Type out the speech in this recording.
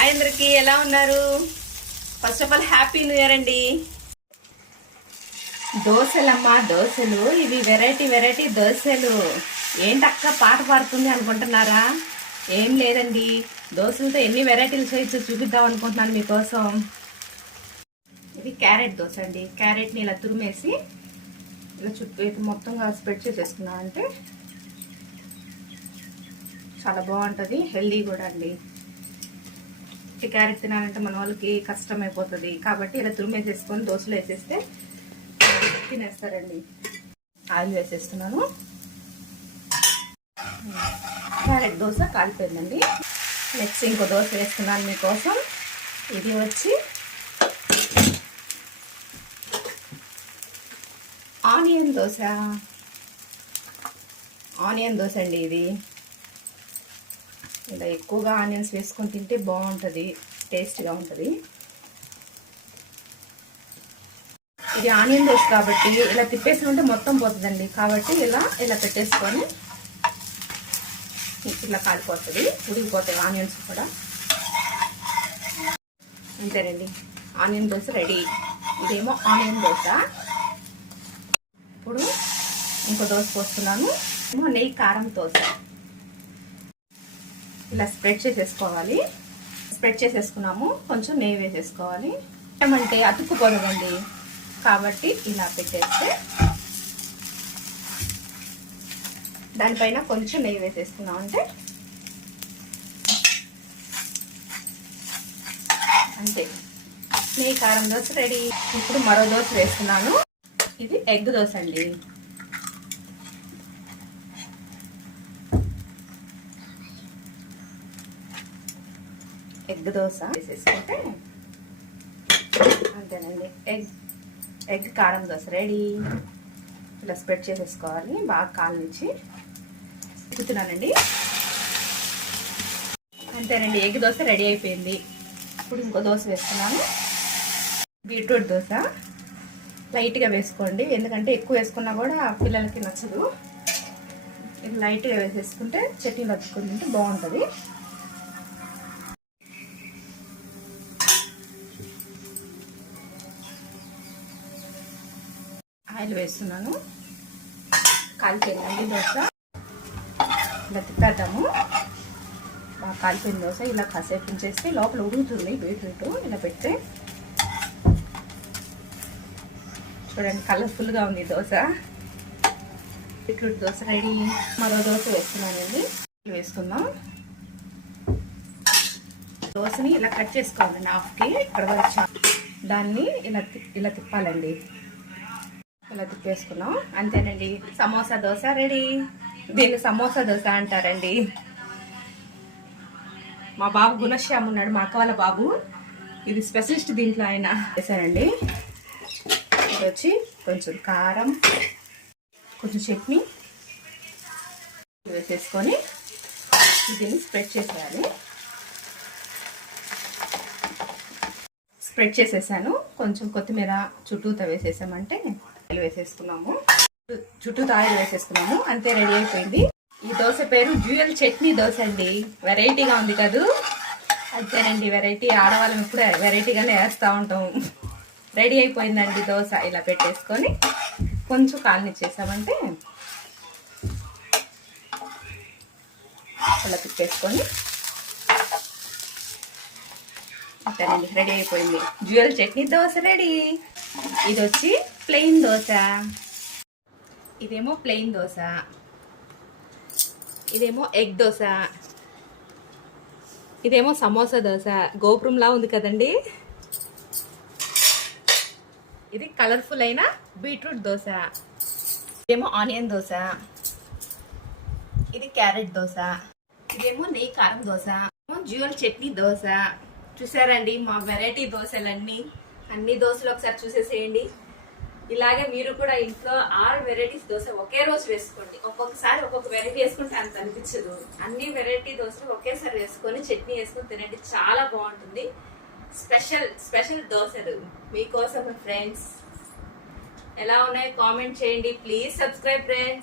Hi అందరికి ఎలా ఉన్నారు? First of all happy new year అండి. దోశలమ్మ దోశలు ఇవి వెరైటీ వెరైటీ దోశలు. ఏంటక్క పాట పాడుతుంది అనుకుంటున్నారా? ఏం లేదండి. దోశలతో ఎన్ని వెరైటీలు చేయొచ్చు చూపిద్దాం అనుకుంటున్నాను మీకోసం. ఇది క్యారెట్ దోశ అండి. క్యారెట్ని ఇలా తురిమేసి ఇలా చుట్టూ ఇది మొత్తంగా స్ప్రెడ్ చేసేసుకున్నాం అంటే చాలా బాగుంటుంది హెల్దీ కూడా అండి. పచ్చి క్యారెట్ తినాలంటే మన వాళ్ళకి కష్టం అయిపోతుంది కాబట్టి ఇలా తురిమేసేసుకొని దోశలు వేసేస్తే తినేస్తారండి. ఆయిల్ వేసేస్తున్నాను. క్యారెట్ దోశ కాలిపోయిందండి. నెక్స్ట్ ఇంకో దోశ వేస్తున్నాను మీకోసం. ఇది వచ్చి ఆనియన్ దోశ. ఆనియన్ దోశ అండి ఇది. ఇలా ఎక్కువగా ఆనియన్స్ వేసుకొని తింటే బాగుంటుంది టేస్ట్గా ఉంటుంది. ఇది ఆనియన్ దోశ కాబట్టి ఇలా తిప్పేసి ఉంటే మొత్తం పోతుందండి. కాబట్టి ఇలా ఇలా పెట్టేసుకొని ఇట్లా కాలిపోతుంది ఉడికిపోతాయి ఆనియన్స్ కూడా. అంతేనండి. Onion dosa ready. ఇదేమో ఆనియన్ దోశ. ఇప్పుడు ఇంకో దోశ పోస్తున్నాను. ఏమో నెయ్యి కారం దోశ. ఇలా స్ప్రెడ్ చేసేసుకోవాలి. స్ప్రెడ్ చేసేసుకున్నాము. కొంచెం నెయ్యి వేసేసుకోవాలి. ఏమంటే అతుక్కుపోదండి కాబట్టి ఇలా పెట్టేస్తే దానిపైన కొంచెం నెయ్యి వేసేసుకున్నాం అంటే. అంతే. నెయ్యి కారం దోశ రెడీ. ఇప్పుడు మరో దోశ వేసుకున్నాను. ఇది ఎగ్ దోశ అండి. ఎగ్ దోశ వేసేసుకుంటే అంతేనండి. ఎగ్ ఎగ్ కారం దోశ రెడీ. ఇలా స్ప్రెడ్ చేసేసుకోవాలి. బాగా కాల్నించి తిప్పుతున్నానండి. అంతేనండి ఎగ్ దోశ రెడీ అయిపోయింది. ఇప్పుడు ఇంకో దోశ వేసుకున్నాను బీట్రూట్ దోశ. లైట్గా వేసుకోండి. ఎందుకంటే ఎక్కువ వేసుకున్నా కూడా పిల్లలకి నచ్చదు. ఇది లైట్గా వేసేసుకుంటే చట్నీ వచ్చుకొని తింటే బాగుంటుంది. ఆయిల్ వేస్తున్నాను. కాలిపోయిందండి దోశ. ఇలా తిప్పేద్దాము బాగా కాలిపోయిన దోశ ఇలా కాసేపు ఉంచేస్తే లోపల ఉడుగుతుంది బీట్రూట్ ఇలా పెడితే చూడండి కలర్ఫుల్గా ఉంది దోశ. Beetroot dosa ready. మరో దోశ వేస్తున్నానండి వేసుకుందాం దోశని ఇలా కట్ చేసుకోవాలండి హాఫ్కి ఇక్కడ వరకు దాన్ని ఇలా ఇలా తిప్పాలండి. ఇలా తిప్పేసుకున్నాం. అంతేనండి. సమోసా దోశ రెడీ. దీన్ని సమోసా దోశ అంటారండి. మా బాబు గుణశ్యామ్ ఉన్నాడు మా అక్క వాళ్ళ బాబు. ఇది స్పెషలిస్ట్ దీంట్లో ఆయన. వేసారండి ఇది వచ్చి కొంచెం కారం కొంచెం చట్నీ వేసేసుకొని దీన్ని స్ప్రెడ్ చేసేయాలి. స్ప్రెడ్ చేసేసాను. కొంచెం కొత్తిమీర చుట్టూతో వేసేసామంటే ఆయిల్ వేసేసుకున్నాము. చుట్టూ ఆయిల్ వేసేసుకున్నాము. అంతే రెడీ అయిపోయింది. ఈ దోశ పేరు జ్యూయల్ చట్నీ దోశ అండి. వెరైటీగా ఉంది కదూ? అంతేనండి వెరైటీ. ఆడవాళ్ళం ఇప్పుడు వెరైటీగానే వేస్తూ ఉంటాం. రెడీ అయిపోయిందండి దోశ. ఇలా పెట్టేసుకొని కొంచెం కాలనీ చేసామంటే ఇలా తిప్పేసుకొని అంతేనండి రెడీ అయిపోయింది. Jewel chutney dosa ready. ఇది వచ్చి ప్లెయిన్ దోశ. ఇదేమో ప్లెయిన్ దోశ. ఇదేమో ఎగ్ దోశ. ఇదేమో సమోసా దోశ. గోపురంలా ఉంది కదండి. ఇది కలర్ఫుల్ అయిన బీట్రూట్ దోశ. ఇదేమో ఆనియన్ దోశ. ఇది క్యారెట్ దోశ. ఇదేమో నెయ్యి కారం దోశ. జ్యువెల్ చట్నీ దోశ. చూసారండి మా వెరైటీ దోశలన్నీ. అన్ని దోశలు ఒకసారి చూసేసేయండి. ఇలాగే మీరు కూడా ఇంట్లో ఆరు వెరైటీస్ దోశ ఒకే రోజు వేసుకోండి. ఒక్కొక్కసారి ఒక్కొక్క వెరైటీ వేసుకుంటే అంత అనిపించదు. అన్ని వెరైటీ దోశలు ఒకేసారి వేసుకొని చట్నీ వేసుకొని తినండి. చాలా బాగుంటుంది. స్పెషల్ స్పెషల్ దోశలు మీకోసం ఫ్రెండ్స్ ఎలా ఉన్నాయో కామెంట్ చేయండి. Please subscribe friends